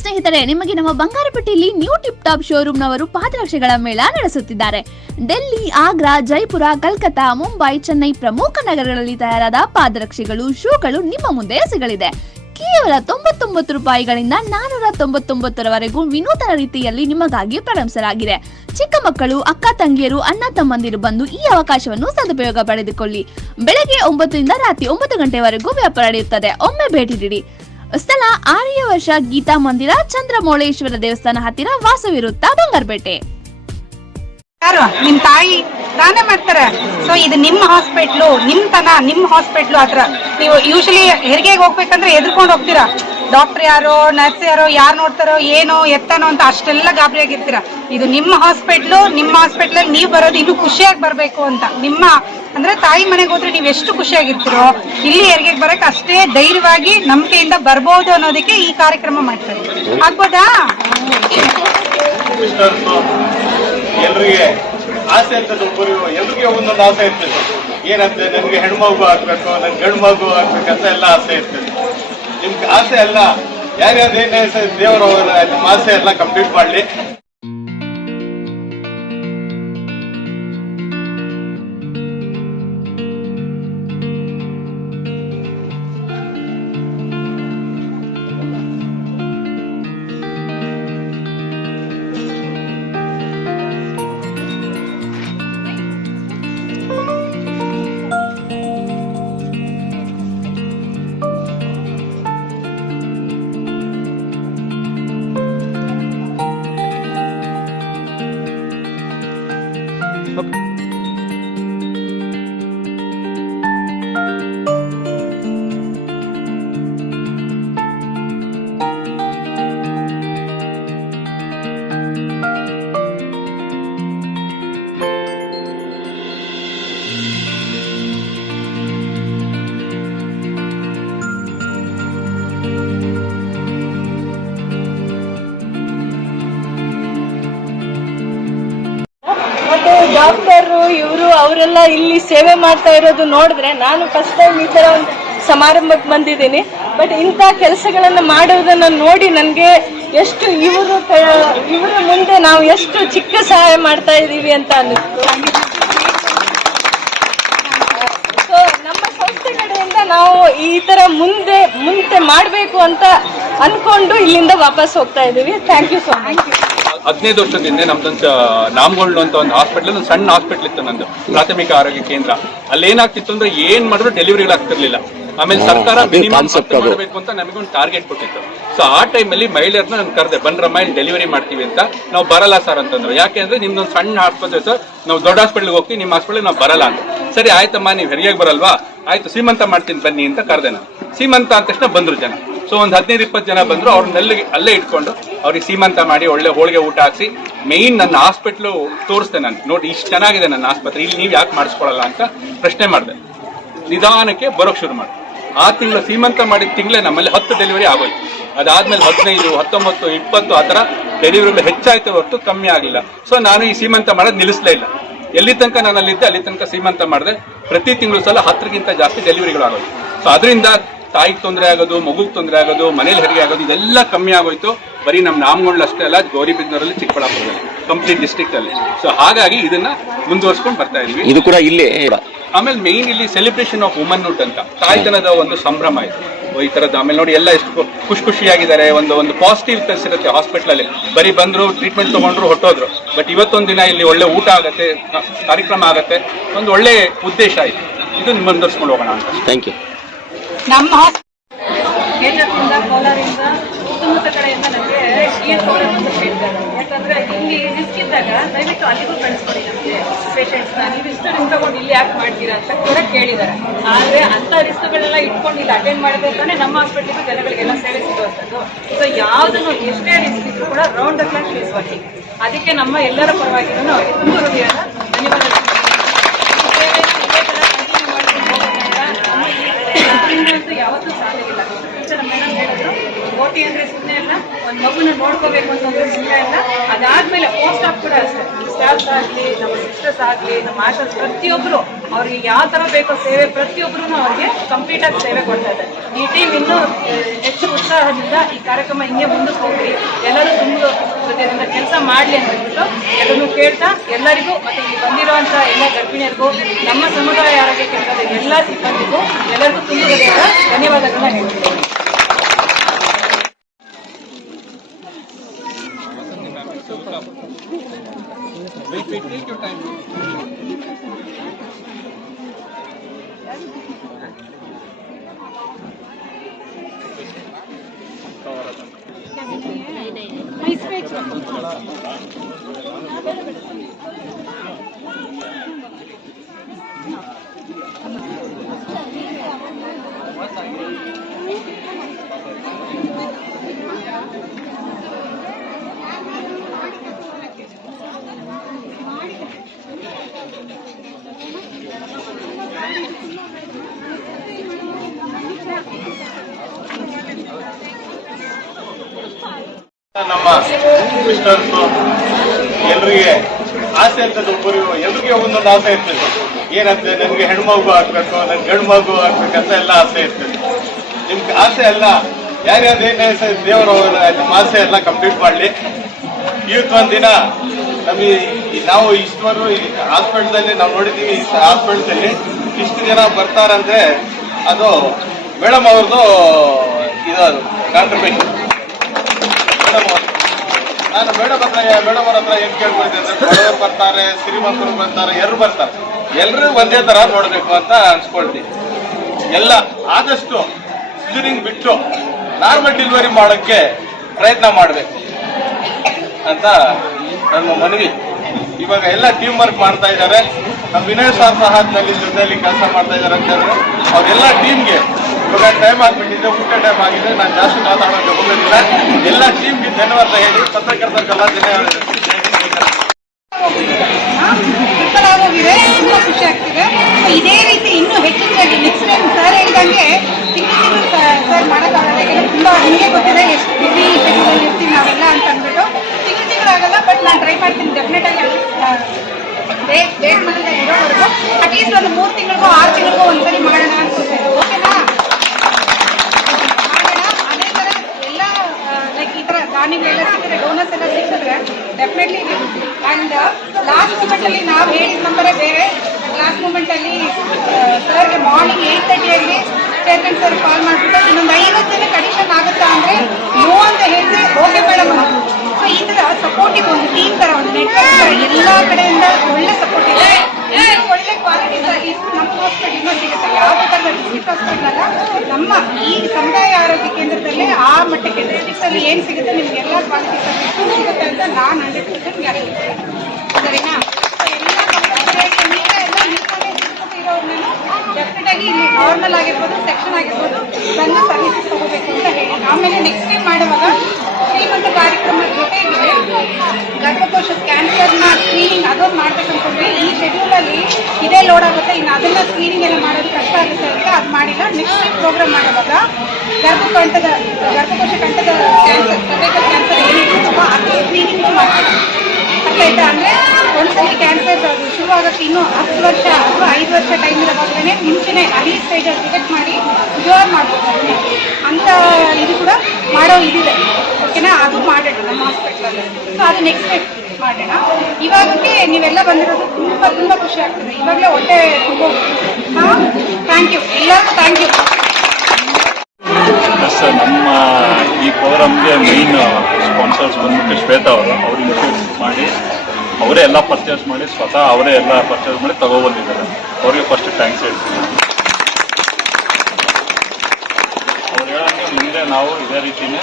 ಸ್ನೇಹಿತರೆ, ನಿಮಗೆ ನಮ್ಮ ಬಂಗಾರಪೇಟೆಯಲ್ಲಿ ನ್ಯೂ ಟಿಪ್ ಟಾಪ್ ಶೋರೂಮ್ ನವರು ಪಾದರಕ್ಷೆಗಳ ಮೇಳ ನಡೆಸುತ್ತಿದ್ದಾರೆ. ಡೆಲ್ಲಿ, ಆಗ್ರಾ, ಜೈಪುರ, ಕಲ್ಕತ್ತಾ, ಮುಂಬೈ, ಚೆನ್ನೈ ಪ್ರಮುಖ ನಗರಗಳಲ್ಲಿ ತಯಾರಾದ ಪಾದರಕ್ಷೆಗಳು, ಶೂಗಳು ನಿಮ್ಮ ಮುಂದೆ ಸಿಗಲಿದೆ. ಕೇವಲ 99 ರೂಪಾಯಿಗಳಿಂದ 499 ವಿನೂತನ ರೀತಿಯಲ್ಲಿ ನಿಮಗಾಗಿ ಪ್ರಾರಂಭಿಸಲಾಗಿದೆ. ಚಿಕ್ಕ ಮಕ್ಕಳು, ಅಕ್ಕ ತಂಗಿಯರು, ಅಣ್ಣ ತಮ್ಮಂದಿರು ಬಂದು ಈ ಅವಕಾಶವನ್ನು ಸದುಪಯೋಗ ಪಡೆದುಕೊಳ್ಳಿ. ಬೆಳಗ್ಗೆ 9 ರಿಂದ ರಾತ್ರಿ 9 ಗಂಟೆವರೆಗೂ ವ್ಯಾಪಾರ ನಡೆಯುತ್ತದೆ. ಒಮ್ಮೆ ಭೇಟಿ ನೀಡಿ. ಸ್ಥಳ ಆರ್ಯವರ್ಷ ಗೀತಾ ಮಂದಿರ, ಚಂದ್ರಮೌಳೇಶ್ವರ ದೇವಸ್ಥಾನ ಹತ್ತಿರ, ವಾಸವಿರುತ್ತ, ಬಂಗಾರಪೇಟೆ. ಯಾರು ನಿಮ್ ತಾಯಿ ದಾನ ಮಾಡ್ತಾರೆ. ಸೊ ಇದು ನಿಮ್ಮ ಹಾಸ್ಪಿಟ್ಲು, ನಿಮ್ಮ ಹಾಸ್ಪಿಟ್ಲು ಹತ್ರ. ನೀವು ಯೂಶಲಿ ಹೆರಿಗೆಗೆ ಹೋಗ್ಬೇಕಂದ್ರೆ ಎದ್ಕೊಂಡು ಹೋಗ್ತೀರಾ. ಡಾಕ್ಟರ್ ಯಾರೋ, ನರ್ಸ್ ಯಾರೋ, ಯಾರು ನೋಡ್ತಾರೋ, ಏನೋ ಎತ್ತನೋ ಅಂತ ಅಷ್ಟೆಲ್ಲ ಗಾಬರಿ ಆಗಿರ್ತೀರಾ. ಇದು ನಿಮ್ಮ ಹಾಸ್ಪಿಟ್ಲು ನೀವು ಬರೋದು ಇನ್ನು ಖುಷಿಯಾಗಿ ಬರ್ಬೇಕು ಅಂತ. ನಿಮ್ಮ ಅಂದ್ರೆ ತಾಯಿ ಮನೆಗೆ ಹೋದ್ರೆ ನೀವು ಎಷ್ಟು ಖುಷಿಯಾಗಿರ್ತೀರೋ, ಇಲ್ಲಿ ಹೆರಿಗೆಗೆ ಬರಕ್ ಅಷ್ಟೇ ಧೈರ್ಯವಾಗಿ ನಂಬಿಕೆಯಿಂದ ಬರ್ಬೋದು ಅನ್ನೋದಕ್ಕೆ ಈ ಕಾರ್ಯಕ್ರಮ ಮಾಡ್ತಾರೆ. ಆಗ್ಬೋದಾ? ಎಲ್ರಿಗೆ ಆಸೆ ಇರ್ತದೆ. ಎಲ್ರಿಗೆ ಒಂದೊಂದು ಆಸೆ ಇರ್ತದೆ. ಏನಂದ್ರೆ ನನಗೆ ಹೆಣ್ಮಗು ಆಗ್ಬೇಕು, ನನ್ಗೆ ಗಂಡು ಮಗು ಆಗ್ಬೇಕಂತ ಎಲ್ಲ ಆಸೆ ಇರ್ತದೆ. ನಿಮ್ಗೆ ಆಸೆ ಅಲ್ಲ, ಯಾರ್ಯಾರೇನೇ ದೇವರು ನಿಮ್ಮ ಆಸೆ ಎಲ್ಲ ಕಂಪ್ಲೀಟ್ ಮಾಡಲಿ. ಡಾಕ್ಟರ್ ಇವರು ಅವರೆಲ್ಲ ಇಲ್ಲಿ ಸೇವೆ ಮಾಡ್ತಾ ಇರೋದು ನೋಡಿದ್ರೆ ನಾನು ಫಸ್ಟ್ ಟೈಮ್ ಈ ತರ ಒಂದು ಸಮಾರಂಭಕ್ಕೆ ಬಂದಿದ್ದೀನಿ. ಬಟ್ ಇಂಥ ಕೆಲಸಗಳನ್ನ ಮಾಡೋದನ್ನ ನೋಡಿ ನನಗೆ ಎಷ್ಟು ಇವರ ಮುಂದೆ ನಾವು ಎಷ್ಟು ಚಿಕ್ಕ ಸಹಾಯ ಮಾಡ್ತಾ ಇದ್ದೀವಿ ಅಂತ ಅನ್ನಿಸ್ತು. ಸೊ ನಮ್ಮ ಸಂಸ್ಥೆ ಕಡೆಯಿಂದ ನಾವು ಈ ತರ ಮುಂದೆ ಮಾಡಬೇಕು ಅಂತ ಅನ್ಕೊಂಡು ಇಲ್ಲಿಂದ ವಾಪಸ್ ಹೋಗ್ತಾ ಇದ್ದೀವಿ. Thank you so much. 15 ವರ್ಷದಿಂದ ನಮ್ದೊಂದು ನಾಮಗೋಲ್ಡ್ ಅಂತ ಒಂದು ಹಾಸ್ಪಿಟಲ್, ಒಂದು ಸಣ್ಣ ಹಾಸ್ಪಿಟಲ್ ಇತ್ತು ನಂದು, ಪ್ರಾಥಮಿಕ ಆರೋಗ್ಯ ಕೇಂದ್ರ. ಅಲ್ಲಿ ಏನಾಗ್ತಿತ್ತು ಅಂದ್ರೆ ಏನ್ ಮಾಡಿದ್ರು ಡೆಲಿವರಿಗಳಾಗ್ತಿರ್ಲಿಲ್ಲ. ಆಮೇಲೆ ಸರ್ಕಾರ ಮಿನಿಮಮ್ ಮಾಡಬೇಕು ಅಂತ ನಮಗೊಂದು ಟಾರ್ಗೆಟ್ ಕೊಟ್ಟಿತ್ತು. ಸೊ ಆ ಟೈಮಲ್ಲಿ ಮಹಿಳೆಯರನ್ನ ನಾನು ಕರೆದೆ, ಬನ್ರಮ್ಮ ಇಲ್ಲಿ ಡೆಲಿವರಿ ಮಾಡ್ತೀವಿ ಅಂತ. ನಾವು ಬರಲ್ಲ ಸರ್ ಅಂತಂದ್ರು. ಯಾಕೆಂದ್ರೆ ನಿಮ್ದೊಂದು ಸಣ್ಣ ಆಸ್ಪತ್ರೆ ಸರ್, ನಾವು ದೊಡ್ಡ ಹಾಸ್ಪಿಟಲ್ಗೆ ಹೋಗ್ತೀವಿ, ನಿಮ್ಮ ಹಾಸ್ಪಿಟಲ್ ನಾವು ಬರಲ್ಲ ಅಂತ. ಸರಿ ಆಯ್ತಮ್ಮ, ನೀವು ಹೆರಿಗೆಗೆ ಬರಲ್ವಾ, ಆಯ್ತು ಸೀಮಂತ ಮಾಡ್ತೀನಿ ಬನ್ನಿ ಅಂತ ಕರೆದೆ ನಾನು. ಸೀಮಂತ ಅಂದ ತಕ್ಷಣ ಬಂದ್ರು ಜನ. ಸೊ ಒಂದು 15-20 ಜನ ಬಂದ್ರು. ಅವ್ರನ್ನೆಲ್ಲ ಅಲ್ಲೇ ಇಟ್ಕೊಂಡು ಅವ್ರಿಗೆ ಸೀಮಂತ ಮಾಡಿ ಒಳ್ಳೆ ಹೋಳಿಗೆ ಊಟ ಹಾಕ್ಸಿ, ಮೇಯ್ನ್ ನನ್ನ ಹಾಸ್ಪಿಟ್ಲು ತೋರಿಸ್ದೆ ನಾನು. ನೋಡಿ ಇಷ್ಟು ಚೆನ್ನಾಗಿದೆ ನನ್ನ ಆಸ್ಪತ್ರೆ, ಇಲ್ಲಿ ನೀವು ಯಾಕೆ ಮಾಡಿಸ್ಕೊಳ್ಳಲ್ಲ ಅಂತ ಪ್ರಶ್ನೆ ಮಾಡಿದೆ. ನಿಧಾನಕ್ಕೆ ಬರೋಕ್ ಶುರು ಮಾಡಿ. ಆ ತಿಂಗಳು ಸೀಮಂತ ಮಾಡಿದ ತಿಂಗಳೇ ನಮ್ಮಲ್ಲಿ 10 ಡೆಲಿವರಿ ಆಗೋಯ್ತು. ಅದಾದ್ಮೇಲೆ 15, 19, 20 ಆ ಥರ ಡೆಲಿವರಿಗಳು ಹೆಚ್ಚಾಯ್ತು ಹೊರತು ಕಮ್ಮಿ ಆಗಲಿಲ್ಲ. ಸೊ ನಾನು ಈ ಸೀಮಂತ ಮಾಡೋದು ನಿಲ್ಲಿಸಲೇ ಇಲ್ಲ. ಎಲ್ಲಿ ತನಕ ನಾನು ಅಲ್ಲಿದ್ದೆ ಅಲ್ಲಿ ತನಕ ಸೀಮಂತ ಮಾಡಿದೆ. ಪ್ರತಿ ತಿಂಗಳು ಸಲ 10ಗಿಂತ ಜಾಸ್ತಿ ಡೆಲಿವರಿಗಳಾಗೋದು. ಸೊ ಅದರಿಂದ ತಾಯಿಗೆ ತೊಂದರೆ ಆಗೋದು, ಮಗುಗೆ ತೊಂದರೆ ಆಗೋದು, ಮನೇಲಿ ಹೆರಿಗೆ ಆಗೋದು, ಇದೆಲ್ಲ ಕಮ್ಮಿ ಆಗೋಯ್ತು. ಬರೀ ನಮ್ಮ ನಾಮಗೋಲ್ಡ್ ಅಷ್ಟೇ ಅಲ್ಲ, ಗೌರಿಬಿದನೂರಲ್ಲಿ, ಚಿಕ್ಕಬಳ್ಳಾಪುರದಲ್ಲಿ, ಕಂಪ್ಲೀಟ್ ಡಿಸ್ಟ್ರಿಕ್ಟ್ ಅಲ್ಲಿ. ಸೊ ಹಾಗಾಗಿ ಇದನ್ನ ಮುಂದುವರ್ಸ್ಕೊಂಡು ಬರ್ತಾ ಇದೀವಿ. ಇದು ಕೂಡ ಇಲ್ಲೇ. ಆಮೇಲೆ ಮೇಯ್ನ್ ಇಲ್ಲಿ ಸೆಲೆಬ್ರೇಷನ್ ಆಫ್ ವುಮನ್ಹುಡ್ ಅಂತ, ತಾಯ್ತನದ ಒಂದು ಸಂಭ್ರಮ ಇದು ಈ ತರದ್ದು. ಆಮೇಲೆ ನೋಡಿ ಎಲ್ಲ ಎಷ್ಟು ಖುಷಿಯಾಗಿದ್ದಾರೆ. ಒಂದು ಪಾಸಿಟಿವ್ ಇರುತ್ತೆ ಹಾಸ್ಪಿಟಲ್ ಅಲ್ಲಿ. ಬರೀ ಬಂದ್ರು, ಟ್ರೀಟ್ಮೆಂಟ್ ತಗೊಂಡ್ರು, ಹೊಟ್ಟೋದ್ರು. ಬಟ್ ಇವತ್ತೊಂದು ದಿನ ಇಲ್ಲಿ ಒಳ್ಳೆ ಊಟ ಆಗತ್ತೆ, ಕಾರ್ಯಕ್ರಮ ಆಗತ್ತೆ, ಒಂದು ಒಳ್ಳೆ ಉದ್ದೇಶ ಆಯ್ತು. ಇದು ಮುಂದುವರ್ಸ್ಕೊಂಡು ಹೋಗೋಣ ಅಂತ. Thank you. ನಮ್ಮ ಕೇಂದ್ರದಿಂದ, ಕೋಲಾರಿಂದ, ಸುತ್ತಮುತ್ತ ಕಡೆಯಿಂದ ನಮಗೆ ಯಾಕಂದ್ರೆ ಇಲ್ಲಿ ರಿಸ್ಕ್ ಇದ್ದಾಗ ದಯವಿಟ್ಟು ಅಲ್ಲಿಗೂ ಕಳಿಸ್ಕೊಡಿ ನಮಗೆ ಪೇಷಂಟ್ಸ್ನ. ನೀವು ಇಷ್ಟು ರಿಸ್ಕ್ ತಗೊಂಡು ಇಲ್ಲಿ ಯಾಕೆ ಮಾಡ್ತೀರಾ ಅಂತ ಕೂಡ ಕೇಳಿದ್ದಾರೆ. ಆದರೆ ಅಂಥ ರಿಸ್ಕ್ಗಳೆಲ್ಲ ಇಟ್ಕೊಂಡು ಇಲ್ಲಿ ಅಟೆಂಡ್ ಮಾಡಿದ್ರೆ ತಾನೇ ನಮ್ಮ ಹಾಸ್ಪಿಟ್ಲಿಗೂ ಜನಗಳಿಗೆಲ್ಲ ಸೇವೆ ಸಿಗುವಂಥದ್ದು. ಸೊ ಯಾವುದನ್ನು ಎಷ್ಟೇ ರಿಸ್ಕ್ ಇದ್ರೂ ಕೂಡ round the clock please working. ಅದಕ್ಕೆ ನಮ್ಮ ಎಲ್ಲರ ಪರವಾಗಿಯೂ ಅವರಿಗೆ ತುಂಬ ಹೃದಯದ ಧನ್ಯವಾದಗಳು. ಯಾವತ್ತೂ ಸಾಧ್ಯವಿಲ್ಲ. ಈ ಥರ ಮೇಡಮ್ ಹೇಳಿದ್ರು ಕೋಟಿ ಅಂದ್ರೆ ಸುಮ್ಮನೆ ಅಲ್ಲ, ಒಂದು ಮಗುನ ನೋಡ್ಕೋಬೇಕು ಅಂತಂದ್ರೆ ಸುಮ್ಮನೆ ಅಲ್ಲ. ಅದಾದ್ಮೇಲೆ ಪೋಸ್ಟ್ ಆಫ್ ಕೂಡ ಅಷ್ಟೇ, ಸ್ಟಾಫ್ಸ್ ಆಗ್ಲಿ, ನಮ್ಮ ಸಿಸ್ಟರ್ಸ್ ಆಗ್ಲಿ, ನಮ್ಮ ಆಶಾಸ್ ಪ್ರತಿಯೊಬ್ರು ಅವ್ರಿಗೆ ಯಾವ ತರ ಬೇಕೋ ಸೇವೆ ಪ್ರತಿಯೊಬ್ರು ಅವ್ರಿಗೆ ಕಂಪ್ಲೀಟ್ ಆಗಿ ಸೇವೆ ಕೊಡ್ತಾ ಇದ್ದಾರೆ. ಈ ಟೀಮ್ ಇನ್ನೂ ಹೆಚ್ಚು ಉತ್ಸಾಹದಿಂದ ಈ ಕಾರ್ಯಕ್ರಮ ಹಿಂಗೆ ಮುಂದಕ್ಕೆ ಹೋಗ್ಲಿ, ಎಲ್ಲರೂ ತುಂಬ ಹೃದಯದಿಂದ ಕೆಲಸ ಮಾಡ್ಲಿ ಅಂತ ಹೇಳ್ಬಿಟ್ಟು ಎಲ್ಲರೂ ಕೇಳ್ತಾ, ಎಲ್ಲರಿಗೂ ಮತ್ತೆ ಇಲ್ಲಿ ಬಂದಿರುವಂತ ಎಲ್ಲ ಗರ್ಭಿಣಿಯರಿಗೂ, ನಮ್ಮ ಸಮುದಾಯ ಆರೋಗ್ಯ ಕೇಂದ್ರದ ಎಲ್ಲ ಸಿಬ್ಬಂದಿಗೂ ಎಲ್ಲರಿಗೂ ತುಂಬ ಹೃದಯದ ಧನ್ಯವಾದಗಳನ್ನ ಹೇಳ್ತೀನಿ. ನಮ್ಮ ಸಿಸ್ಟರ್ಸ್ ಎಲ್ರಿಗೆ ಆಸೆ ಅಂತದ್ದು ಎಲ್ರಿಗೆ ಒಂದೊಂದು ಆಸೆ ಇರ್ತದೆ. ಏನಂದ್ರೆ ನನಗೆ ಹೆಣ್ಮಗು ಆಗ್ಬೇಕು, ನನ್ಗೆ ಗಂಡು ಮಗು ಆಗ್ಬೇಕಂತ ಎಲ್ಲ ಆಸೆ ಇರ್ತದೆ. ನಿಮ್ಗೆ ಆಸೆ ಎಲ್ಲ ಯಾರ್ಯಾರು ದೇವರು ನಮ್ಮ ಆಸೆ ಎಲ್ಲ ಕಂಪ್ಲೀಟ್ ಮಾಡಲಿ. ಇವತ್ತೊಂದು ದಿನ ನಮಗೆ ನಾವು ಇಷ್ಟವರು ಹಾಸ್ಪಿಟಲ್ದಲ್ಲಿ ನಾವು ನೋಡಿದ್ದೀವಿ, ಈ ಹಾಸ್ಪಿಟಲ್ದಲ್ಲಿ ಇಷ್ಟು ಜನ ಬರ್ತಾರಂದ್ರೆ ಅದು ಮೇಡಮ್ ಅವ್ರದ್ದು ಇದು ಕಾಂಟ್ರಿಬ್ಯೂಷನ್. ನಾನು ಮೇಡಮ್ ಅವ್ರ ಹತ್ರ ಏನ್ ಕೇಳ್ಕೊಳ್ತೀನಿ ಅಂದ್ರೆ, ಬಡವರು ಬರ್ತಾರೆ, ಶ್ರೀಮಂತರು ಬರ್ತಾರೆ, ಎಲ್ಲರೂ ಬರ್ತಾರೆ, ಎಲ್ಲರೂ ಒಂದೇ ತರ ನೋಡ್ಬೇಕು ಅಂತ ಅನ್ಸ್ಕೊಳ್ತೀನಿ. ಎಲ್ಲ ಆದಷ್ಟು ಸಿಜರಿಂಗ್ ಬಿಟ್ಟು ನಾರ್ಮಲ್ ಡೆಲಿವರಿ ಮಾಡೋಕ್ಕೆ ಪ್ರಯತ್ನ ಮಾಡಬೇಕು ಅಂತ ನನ್ನ ಮನವಿ. ಇವಾಗ ಎಲ್ಲ ಟೀಮ್ ವರ್ಕ್ ಮಾಡ್ತಾ ಇದ್ದಾರೆ. ನಮ್ಮ ವಿನಯ್ ಸರ್ ಸಹ ನಲ್ಲಿ ಜೊತೆಯಲ್ಲಿ ಕೆಲಸ ಮಾಡ್ತಾ ಇದ್ದಾರೆ ಅಂತ ಹೇಳಿದ್ರೆ ಅವರೆಲ್ಲ ಟೀಮ್ಗೆ ಇವಾಗ ಟೈಮ್ ಆಗ್ಬಿಟ್ಟಿದೆ, ಊಟ ಟೈಮ್ ಆಗಿದೆ, ನಾನು ಜಾಸ್ತಿ ಮಾತಾಡೋಕೆ ಹೋಗೋದಿಲ್ಲ. ಎಲ್ಲ ಟೀಮ್ಗೆ ಧನ್ಯವಾದ ಹೇಳಿ ಪತ್ರಕರ್ತರಿಗೆಲ್ಲ ಧನ್ಯವಾದ. ವಿಫಲವಾಗೋಗಿದೆ, ತುಂಬಾ ಖುಷಿ ಆಗ್ತಿದೆ. ಇದೇ ರೀತಿ ಇನ್ನೂ ಹೆಚ್ಚಿನದಾಗಿ ನೆಕ್ಸ್ಟ್ ಟೈಮ್ ಸರ್ ಹೇಳಿದಂಗೆ ತಿಂಗಳು ಸರ್ ಮಾಡೋಕ್ಕಾಗಲ್ಲ. ಯಾಕಂದ್ರೆ ತುಂಬಾ ನಿಮಗೆ ಗೊತ್ತಿದೆ ಎಷ್ಟು ಬಿಸಿ ಶೆಡ್ಯೂಲ್ ಇರ್ತೀವಿ ನಾವೆಲ್ಲ ಅಂತ ಅಂದ್ಬಿಟ್ಟು ತಿಂಗಳಾಗಲ್ಲ. ಬಟ್ ನಾನು ಟ್ರೈ ಮಾಡ್ತೀನಿ ಡೆಫಿನೆಟ್ ಆಗಿ ಡೇಟ್ ಮನೇಲಿ ಇರೋವರೆಗೂ ಅಟ್ಲೀಸ್ಟ್ ಒಂದು 3 ತಿಂಗಳಿಗೋ 6 ತಿಂಗಳಿಗೋ ಒಂದ್ಸರಿ ಮಾಡೋಣ ಅನ್ಸುತ್ತೆ. ಓಕೆನಾ? ಅದೇ ಥರ ಎಲ್ಲ ಲೈಕ್ ಈ ಥರ ದಾನಿಗಳೆಲ್ಲ ಸಿಕ್ಕಿದ್ರೆ, ಡೋನರ್ಸ್ ಎಲ್ಲ ಸಿಕ್ಕಿದ್ರೆ ಡೆಫಿನೆಟ್ಲಿ. ಆ್ಯಂಡ್ ಲಾಸ್ಟ್ ಮೂಮೆಂಟಲ್ಲಿ ನಾವು ಹೇಳಿದ ನಂಬರೇ ಬೇರೆ. ಲಾಸ್ಟ್ ಮೂಮೆಂಟಲ್ಲಿ ಸರ್ಗೆ ಮಾರ್ನಿಂಗ್ 8:30 ಚೇರ್ಮನ್ ಸರ್ ಕಾಲ್ ಮಾಡಿಬಿಟ್ಟು ಇನ್ನೊಂದು 50 ಜನಕ್ಕೆ ಅಡಿಷನ್ ಆಗುತ್ತಾ ಅಂದರೆ ನೋ ಅಂತ ಹೇಳಿದ್ರೆ ಓಕೆ ಮೇಡಮ್ ಅಂತ. ಸೊ ಈ ಥರ ಸಪೋರ್ಟಿವ್ ಒಂದು ಟೀಮ್ ಥರ, ಒಂದು ನೆಟ್ವರ್ಕ್ ಥರ ಎಲ್ಲ ಕಡೆಯಿಂದ ಒಳ್ಳೆ ಸಪೋರ್ಟ್ ಇದೆ. ಒಳ್ಳೆ ಕ್ವಾಲಿಟಿ ನಮ್ಮ ಹಾಸ್ಪಿಟಲ್ ಇನ್ನೂ ಸಿಗುತ್ತೆ. ಯಾವುದೇ ಥರದ ಡಿಸ್ಟ್ರಿಕ್ಟ್ ಹಾಸ್ಪಿಟಲ್ ಅಲ್ಲ, ನಮ್ಮ ಈ ಸಮುದಾಯ ಆರೋಗ್ಯ ಕೇಂದ್ರದಲ್ಲಿ ಆ ಮಟ್ಟಕ್ಕೆ ಡಿಸ್ಟ್ರಿಕ್ಟಲ್ಲಿ ಏನು ಸಿಗುತ್ತೆ ನಿಮಗೆಲ್ಲ ಕ್ವಾಲಿಟಿ ಸರ್ವಿಸ್ ಸಿಗುತ್ತೆ ಅಂತ ನಾನು 100% ಗ್ಯಾರಂಟಿ ಕೊಡ್ತೀನಿ. ಸರಿನಾ? ಇರೋರ್ನೇನು ಡೆಫಿನೆಟ್ ಆಗಿ ಇಲ್ಲಿ ನಾರ್ಮಲ್ ಆಗಿರ್ಬೋದು, ಸೆಕ್ಷನ್ ಆಗಿರ್ಬೋದು, ಬಂದು ಸರ್ವಿಸಸ್ ತಗೋಬೇಕು ಅಂತ ಹೇಳಿ. ಆಮೇಲೆ ನೆಕ್ಸ್ಟ್ ಟೈಮ್ ಮಾಡುವಾಗ ಶ್ರೀಮಂತ ಕಾರ್ಯಕ್ರಮದ ಜೊತೆಗೆ ಗರ್ಭಕೋಶ ಕ್ಯಾನ್ಸರ್ನ ಸ್ಕ್ರೀನಿಂಗ್ ಅದೊಂದು ಮಾಡ್ಬೇಕು ಅನ್ಕೊಂಡ್ರೆ ಈ ಶೆಡ್ಯೂಲಲ್ಲಿ ಇದೇ ಲೋಡ್ ಆಗುತ್ತೆ. ಇನ್ನು ಅದನ್ನ ಸ್ಕ್ರೀನಿಂಗ್ ಎಲ್ಲ ಮಾಡೋದು ಕಷ್ಟ ಆಗುತ್ತೆ ಅಂತ ಅದು ಮಾಡಿಲ್ಲ. ನೆಕ್ಸ್ಟ್ ಟೈಮ್ ಪ್ರೋಗ್ರಾಮ್ ಮಾಡುವಾಗ ಗರ್ಭಕೋಶ ಕಂಠದ ಕ್ಯಾನ್ಸರ್, ಸರ್ವೈಕಲ್ ಕ್ಯಾನ್ಸರ್ ಏನಿರುತ್ತೋ ಅದು ಸ್ಕ್ರೀನಿಂಗ್ ಮಾಡ್ತಾರೆ. ಅರ್ಥ ಆಯ್ತಾ? ಅಂದರೆ ಒಂದ್ಸಲಿ ಕ್ಯಾನ್ಸರ್ ಅದು ಶುರುವಾಗೋಕ್ಕೆ ಇನ್ನೂ 10 ವರ್ಷ ಅಥವಾ 5 ವರ್ಷ ಟೈಮ್ ಇರೋವಾಗಲೇ ಮುಂಚೆನೇ ಅರ್ಲಿ ಸ್ಟೇಜಲ್ಲಿ ಡಿಟೆಕ್ಟ್ ಮಾಡಿ ಕ್ಯೂರ್ ಮಾಡ್ಬೋದು ಅಂತ ಇದು ಕೂಡ ಮಾಡೋ ಇದಿದೆ. ಓಕೆನಾ? ಅದು ಮಾಡೋಣ ನಮ್ಮ ಹಾಸ್ಪಿಟ್ಲಲ್ಲಿ. ಸೊ ಅದು ನೆಕ್ಸ್ಟ್ ಟೈಮ್ ಮಾಡೋಣ. ಇವಾಗಕ್ಕೆ ನೀವೆಲ್ಲ ಬಂದಿರೋದು ತುಂಬ ತುಂಬ ಖುಷಿ ಆಗ್ತದೆ. ಇವಾಗಲೇ ಹೊಟ್ಟೆ ತುಂಬ. ಹಾಂ, ಥ್ಯಾಂಕ್ ಯು ಎಲ್ಲರಿಗೂ, ಥ್ಯಾಂಕ್ ಯು. ಸರ್, ನಮ್ಮ ಈ ಪ್ರೋಗ್ರಾಮ್ಗೆ ಮೈನ್ ಸ್ಪಾನ್ಸರ್ಸ್ ಬಂದ್ಬಿಟ್ಟು ಶ್ವೇತಾ ಅವರು ಇನ್ಕ್ಲೂಡ್ ಮಾಡಿ ಅವರೇ ಎಲ್ಲ ಪರ್ಚೇಸ್ ಮಾಡಿ, ಸ್ವತಃ ಅವರೇ ಎಲ್ಲ ಪರ್ಚೇಸ್ ಮಾಡಿ ತಗೊಬಂದಿದ್ದಾರೆ. ಅವ್ರಿಗೆ ಫಸ್ಟ್ ಥ್ಯಾಂಕ್ಸ್ ಹೇಳ್ತೀನಿ. ಅವ್ರು ಹೇಳೋಂಗೆ ಮುಂದೆ ನಾವು ಇದೇ ರೀತಿಯೇ